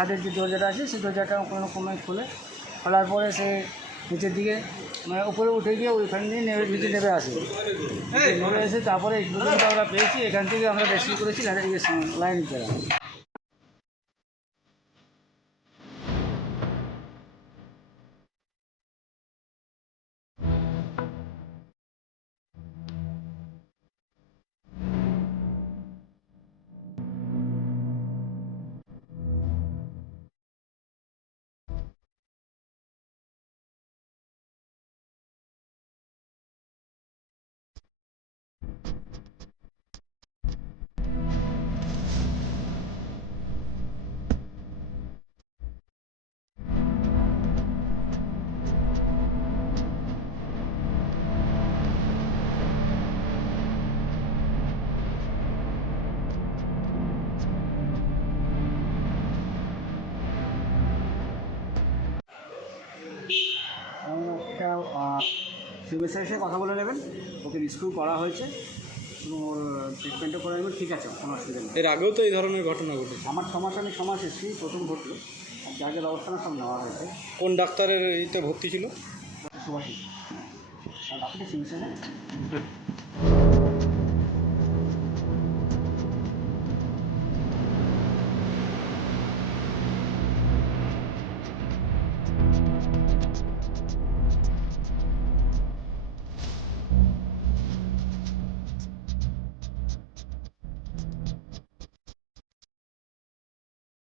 ছাদের যে দরজাটা আছে সেই দরজাটা কোনো রকমে খোলার পরে সে নিচের দিকে মানে উপরে উঠে গিয়ে ওইখান দিয়ে নিচে নেমে আসে। নেমে এসে তারপরে এই পর্যন্ত আমরা পেয়েছি, এখান থেকে আমরা রেস্কিউ করেছি লাইন দ্বারা। একটা সিভিল সাথে কথা বলে নেবেন, ওকে রেস্কিউ করা হয়েছে এবং ওর ট্রিটমেন্টও করে নেবেন, ঠিক আছে, কোনো অসুবিধা নেই। এর আগেও তো এই ধরনের ঘটনা ঘটেছে। আমার আমি সমাজ এসেছি, প্রথম ঘটলো, যা যা ব্যবস্থা সব নেওয়া হয়েছে। কোন ডাক্তারের এইতে ভর্তি ছিল? সুভাষিস আর আপনি সিভিল সাথে